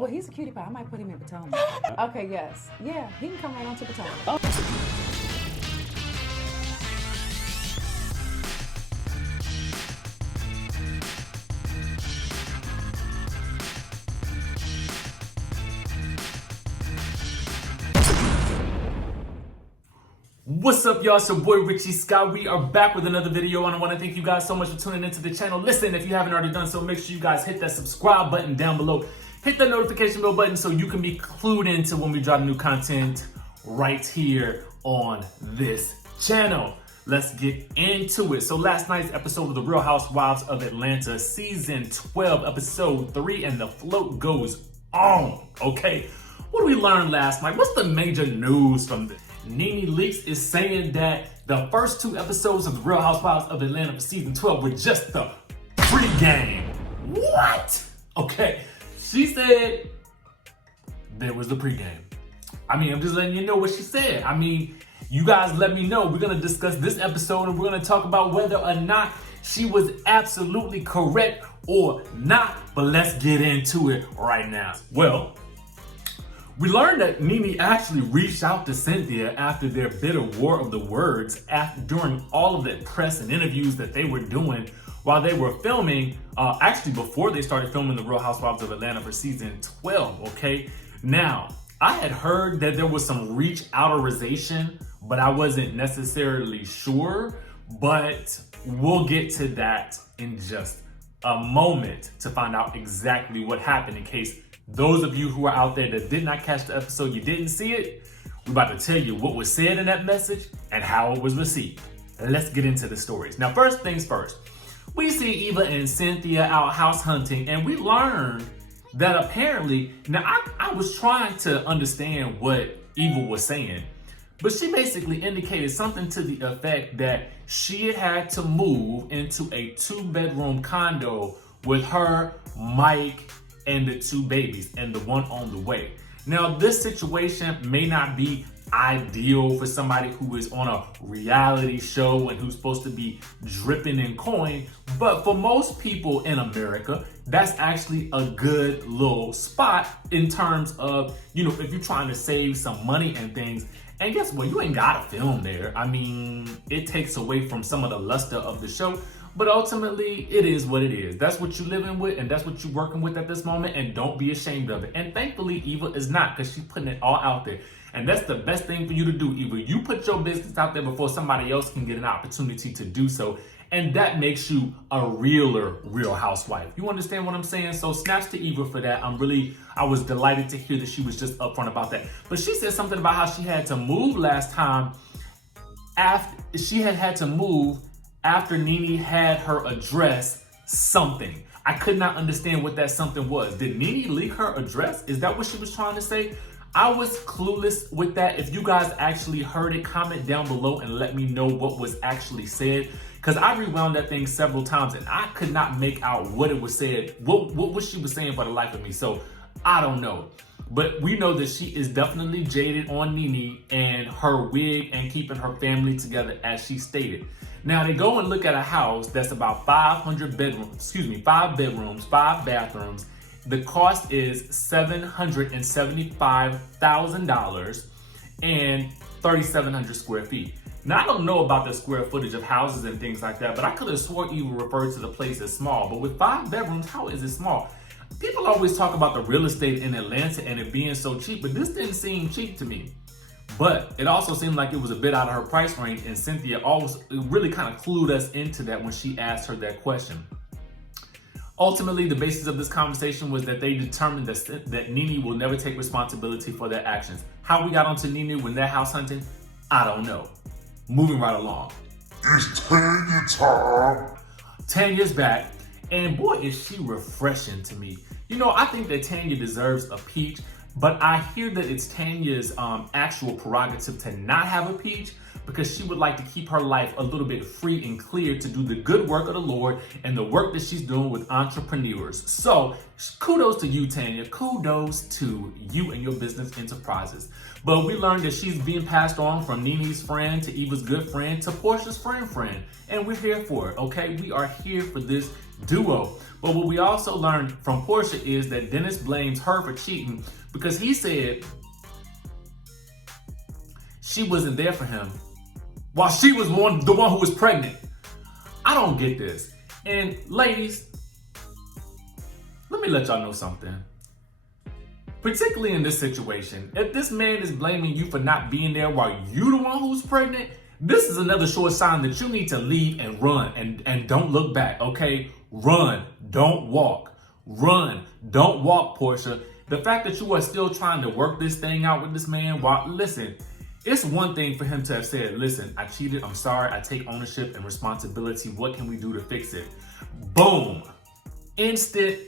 Well, he's a cutie pie. I might put him in Potomac. Okay, yes. Yeah, he can come right on to Potomac. What's up, y'all? It's your boy Richie Scott. We are back with another video, and I want to thank you guys so much for tuning into the channel. Listen, if you haven't already done so, make sure you guys hit that subscribe button down below. Hit that notification bell button so you can be clued into when we drop new content right here on this channel. Let's get into it. So last night's episode of the Real Housewives of Atlanta, season 12, episode 3, and the float goes on, okay? What did we learn last night? What's the major news from this? NeNe Leakes is saying that the first 2 episodes of the Real Housewives of Atlanta for season 12 were just the pregame. What? Okay, she said there was the pregame. I mean, I'm just letting you know what she said. I mean, you guys let me know. We're gonna discuss this episode and we're gonna talk about whether or not she was absolutely correct or not, but let's get into it right now. Well, we learned that NeNe actually reached out to Cynthia after their bitter war of the words during all of the press and interviews that they were doing while they were filming, actually before they started filming the Real Housewives of Atlanta for season 12, okay? Now, I had heard that there was some reach-outerization, but I wasn't necessarily sure, but we'll get to that in just a moment to find out exactly what happened in case those of you who are out there that did not catch the episode, you didn't see it, we're about to tell you what was said in that message and how it was received. Let's get into the stories. Now, first things first, we see Eva and Cynthia out house hunting, and we learned that apparently, now I was trying to understand what Eva was saying, but she basically indicated something to the effect that she had to move into a 2-bedroom condo with her, Mike, and the 2 babies and the one on the way. Now, this situation may not be ideal for somebody who is on a reality show and who's supposed to be dripping in coin, but for most people in America, that's actually a good little spot in terms of, you know, if you're trying to save some money and things. And guess what? You ain't gotta film there. I mean, it takes away from some of the luster of the show. But ultimately, it is what it is. That's what you're living with, and that's what you're working with at this moment, and don't be ashamed of it. And thankfully, Eva is not, because she's putting it all out there. And that's the best thing for you to do, Eva. You put your business out there before somebody else can get an opportunity to do so. And that makes you a real housewife. You understand what I'm saying? So snaps to Eva for that. I was delighted to hear that she was just upfront about that. But she said something about how she had to move last time after she had to move after NeNe had her address something. I could not understand what that something was. Did NeNe leak her address? Is that what she was trying to say? I was clueless with that. If you guys actually heard it, comment down below and let me know what was actually said. Because I rewound that thing several times and I could not make out what it was said, what she was saying for the life of me. So I don't know. But we know that she is definitely jaded on NeNe and her wig and keeping her family together, as she stated. Now they go and look at a house that's about 5 bedrooms, 5 bathrooms. The cost is $775,000 and 3,700 square feet. Now I don't know about the square footage of houses and things like that, but I could have swore Eva referred to the place as small. But with 5 bedrooms, how is it small? People always talk about the real estate in Atlanta and it being so cheap, but this didn't seem cheap to me. But it also seemed like it was a bit out of her price range, and Cynthia really kind of clued us into that when she asked her that question. Ultimately, the basis of this conversation was that they determined that NeNe will never take responsibility for their actions. How we got onto NeNe when they're house hunting, I don't know. Moving right along. It's Tanya time. Tanya's back, and boy, is she refreshing to me. You know, I think that Tanya deserves a peach. But I hear that it's Tanya's actual prerogative to not have a peach because she would like to keep her life a little bit free and clear to do the good work of the Lord and the work that she's doing with entrepreneurs. So kudos to you, Tanya. Kudos to you and your business enterprises. But we learned that she's being passed on from NeNe's friend to Eva's good friend to Porsha's friend. And we're here for it, okay? We are here for this duo. But what we also learned from Porsha is that Dennis blames her for cheating because he said she wasn't there for him while she was the one who was pregnant. I don't get this. And ladies, let me let y'all know something. Particularly in this situation, if this man is blaming you for not being there while you the one who's pregnant, this is another sure sign that you need to leave and run and don't look back, okay? Run, don't walk. Run, don't walk, Porsha. The fact that you are still trying to work this thing out with this man, listen, it's one thing for him to have said, listen, I cheated, I'm sorry, I take ownership and responsibility. What can we do to fix it? Boom. Instant,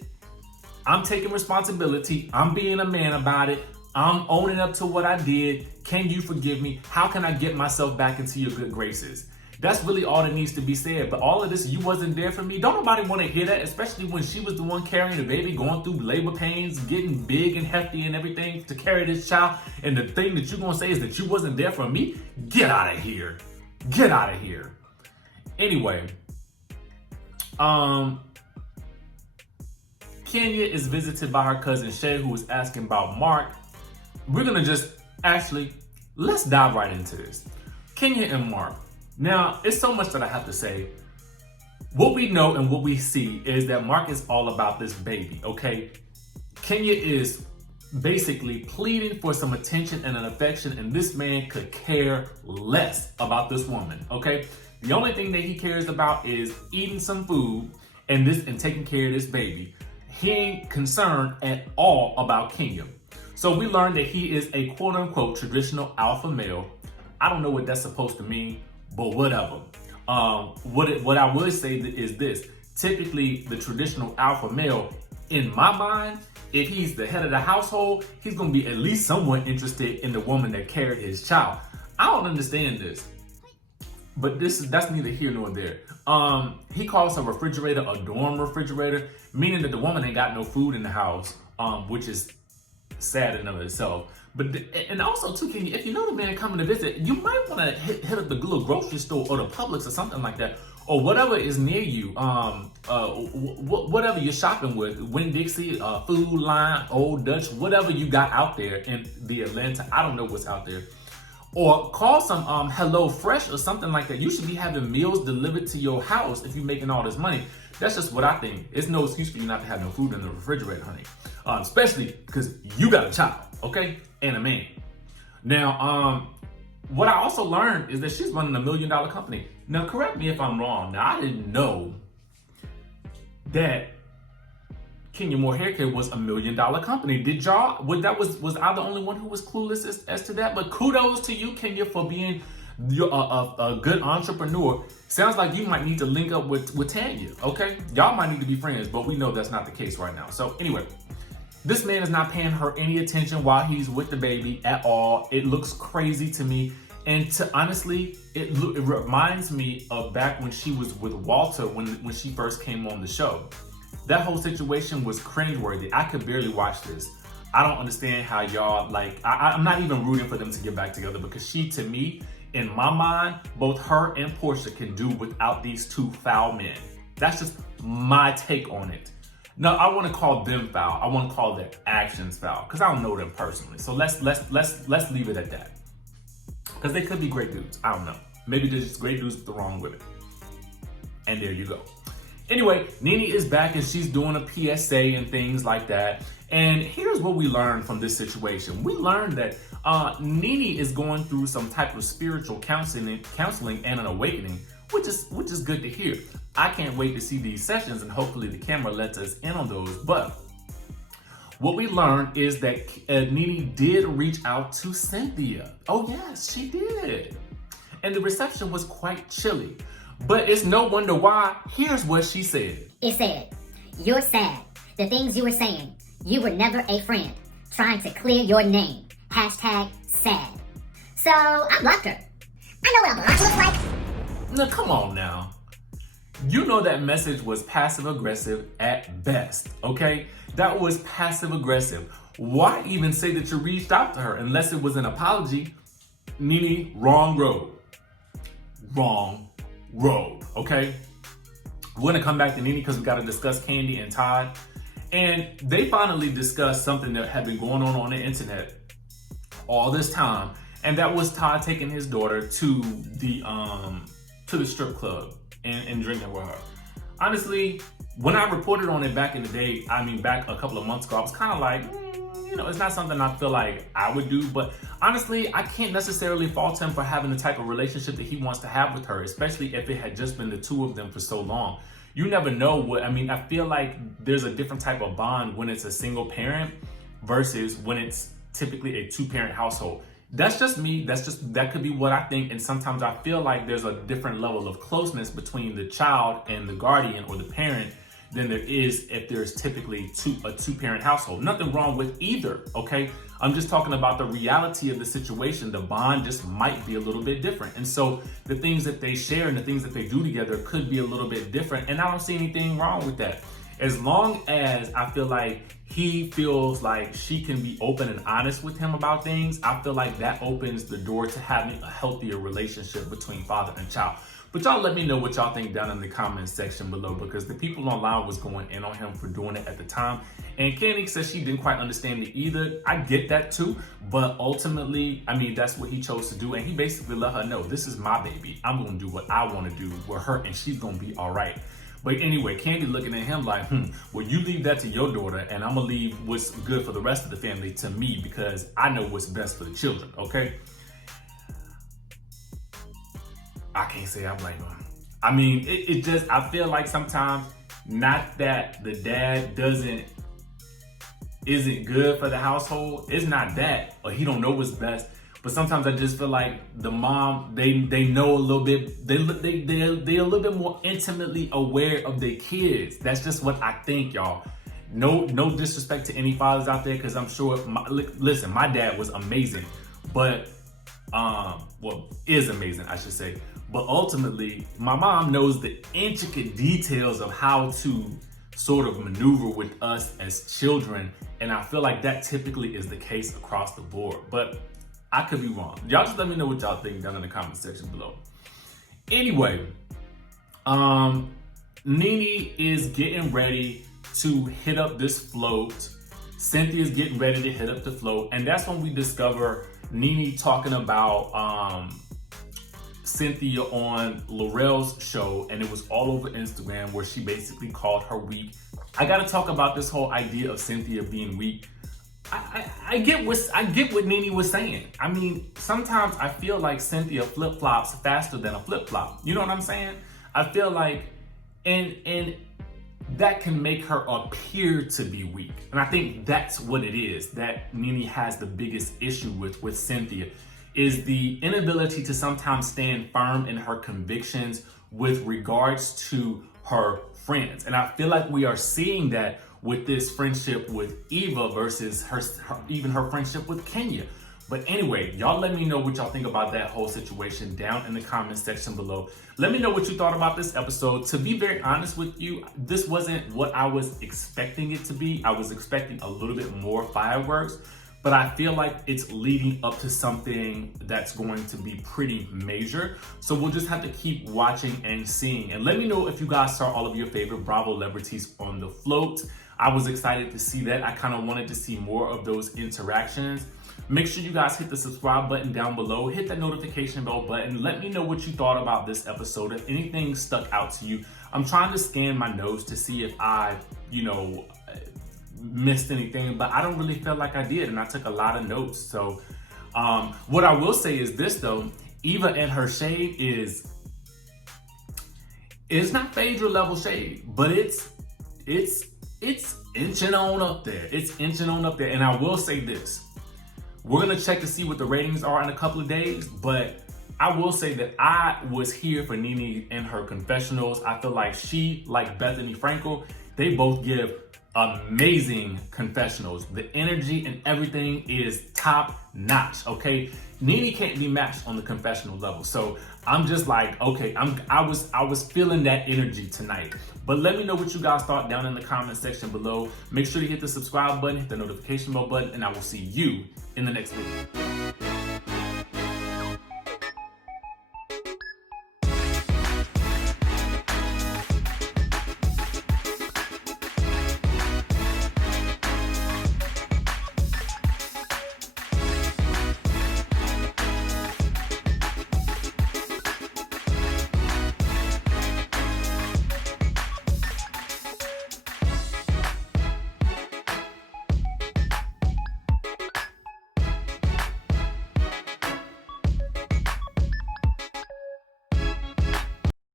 I'm taking responsibility. I'm being a man about it. I'm owning up to what I did. Can you forgive me? How can I get myself back into your good graces? That's really all that needs to be said. But all of this, you wasn't there for me. Don't nobody want to hear that, especially when she was the one carrying the baby, going through labor pains, getting big and hefty and everything to carry this child. And the thing that you're going to say is that you wasn't there for me? Get out of here. Get out of here. Anyway, Kenya is visited by her cousin Shay, who is asking about Mark. We're going to let's dive right into this. Kenya and Mark. Now, it's so much that I have to say. What we know and what we see is that Mark is all about this baby, okay? Kenya is basically pleading for some attention and an affection, and this man could care less about this woman, okay? The only thing that he cares about is eating some food and taking care of this baby. He ain't concerned at all about Kenya. So we learned that he is a quote-unquote traditional alpha male. I don't know what that's supposed to mean, but whatever. What I would say is this. Typically, the traditional alpha male, in my mind, if he's the head of the household, he's going to be at least somewhat interested in the woman that carried his child. I don't understand this. But that's neither here nor there. He calls her refrigerator a dorm refrigerator, meaning that the woman ain't got no food in the house, which is sad in and of itself. And also too, Kenya, if you know the man coming to visit, you might want to hit up the little grocery store or the Publix or something like that, or whatever is near you. Whatever you're shopping with, Winn-Dixie, Food Line, Old Dutch, whatever you got out there in the Atlanta. I don't know what's out there. Or call some Hello Fresh or something like that. You should be having meals delivered to your house if you're making all this money. That's just what I think. It's no excuse for you not to have no food in the refrigerator, honey. Especially because you got a child, okay? And a man. Now, what I also learned is that she's running $1 million company. Now, correct me if I'm wrong. Now, I didn't know that Kenya Moore Hair Care was $1 million company. Did y'all? Was I the only one who was clueless as to that? But kudos to you, Kenya, for being a good entrepreneur. Sounds like you might need to link up with Tanya. Okay, y'all might need to be friends, but we know that's not the case right now. So anyway, this man is not paying her any attention while he's with the baby at all. It looks crazy to me, and honestly, it reminds me of back when she was with Walter when she first came on the show. That whole situation was cringeworthy. I could barely watch this. I don't understand how y'all, I'm not even rooting for them to get back together because she, to me, in my mind, both her and Porsha can do without these two foul men. That's just my take on it. No, I want to call them foul. I want to call their actions foul because I don't know them personally. So let's leave it at that. Because they could be great dudes. I don't know. Maybe they're just great dudes with the wrong women. And there you go. Anyway, NeNe is back and she's doing a PSA and things like that. And here's what we learned from this situation. We learned that NeNe is going through some type of spiritual counseling and an awakening, which is good to hear. I can't wait to see these sessions and hopefully the camera lets us in on those. But what we learned is that NeNe did reach out to Cynthia. Oh yes, she did. And the reception was quite chilly. But it's no wonder why. Here's what she said. It said, "You're sad. The things you were saying. You were never a friend. Trying to clear your name. #sad. So I blocked her. I know what a block looks like." Now, come on now. You know that message was passive aggressive at best, okay? That was passive aggressive. Why even say that you reached out to her unless it was an apology? NeNe, wrong road. Wrong road, okay? We're gonna come back to NeNe because we gotta discuss Kandi and Todd. And they finally discussed something that had been going on the internet all this time. And that was Todd taking his daughter to the strip club and drinking with her. Honestly, when I reported on it back in the day, I mean, back a couple of months ago, I was kind of like, you know, it's not something I feel like I would do. But honestly, I can't necessarily fault him for having the type of relationship that he wants to have with her, especially if it had just been the two of them for so long. You never know what, I mean, I feel like there's a different type of bond when it's a single parent versus when it's typically a two-parent household. That's just me. That could be what I think. And sometimes I feel like there's a different level of closeness between the child and the guardian or the parent than there is if there's typically a two-parent household. Nothing wrong with either, okay? I'm just talking about the reality of the situation. The bond just might be a little bit different. And so the things that they share and the things that they do together could be a little bit different. And I don't see anything wrong with that. As long as I feel like he feels like she can be open and honest with him about things, I feel like that opens the door to having a healthier relationship between father and child. But y'all let me know what y'all think down in the comments section below, because the people online was going in on him for doing it at the time. And Kandi says she didn't quite understand it either. I get that too, but ultimately, I mean, that's what he chose to do. And he basically let her know, this is my baby. I'm gonna do what I wanna do with her and she's gonna be all right. But anyway, Kandi looking at him like, well, you leave that to your daughter and I'm gonna leave what's good for the rest of the family to me because I know what's best for the children, okay? I can't say I blame him. I mean, it just, I feel like sometimes, not that the dad isn't good for the household. It's not that, or he don't know what's best. But sometimes I just feel like the mom, they know a little bit, they're a little bit more intimately aware of their kids. That's just what I think, y'all. No disrespect to any fathers out there, because I'm sure, listen, my dad was amazing, but, well, is amazing, I should say. But ultimately, my mom knows the intricate details of how to sort of maneuver with us as children. And I feel like that typically is the case across the board. But I could be wrong. Y'all just let me know what y'all think down in the comment section below. Anyway, NeNe is getting ready to hit up this float. Cynthia's getting ready to hit up the float. And that's when we discover NeNe talking about Cynthia on L'Oreal's show, and it was all over Instagram, where she basically called her weak. I gotta talk about this whole idea of Cynthia being weak. I get what NeNe was saying. I mean, sometimes I feel like Cynthia flip-flops faster than a flip-flop. You know what I'm saying? I feel like, and that can make her appear to be weak. And I think that's what it is that NeNe has the biggest issue with Cynthia, is the inability to sometimes stand firm in her convictions with regards to her friends. And I feel like we are seeing that with this friendship with Eva versus even her friendship with Kenya. But anyway, y'all let me know what y'all think about that whole situation down in the comment section below. Let me know what you thought about this episode. To be very honest with you, this wasn't what I was expecting it to be. I was expecting a little bit more fireworks, but I feel like it's leading up to something that's going to be pretty major. So we'll just have to keep watching and seeing. And let me know if you guys saw all of your favorite Bravo celebrities on the float. I was excited to see that. I kind of wanted to see more of those interactions. Make sure you guys hit the subscribe button down below. Hit that notification bell button. Let me know what you thought about this episode. If anything stuck out to you. I'm trying to scan my notes to see if I, missed anything, but I don't really feel like I did, and I took a lot of notes. So what I will say is this though, Eva and her shade it's not Phaedra level shade, but it's inching on up there. It's inching on up there. And I will say this, we're gonna check to see what the ratings are in a couple of days, but I will say that I was here for NeNe and her confessionals. I feel like she, like Bethany Frankel, they both give amazing confessionals. The energy and everything is top notch, okay? NeNe can't be matched on the confessional level. So I'm just like, okay, I was feeling that energy tonight. But let me know what you guys thought down in the comment section below. Make sure to hit the subscribe button, hit the notification bell button, and I will see you in the next video.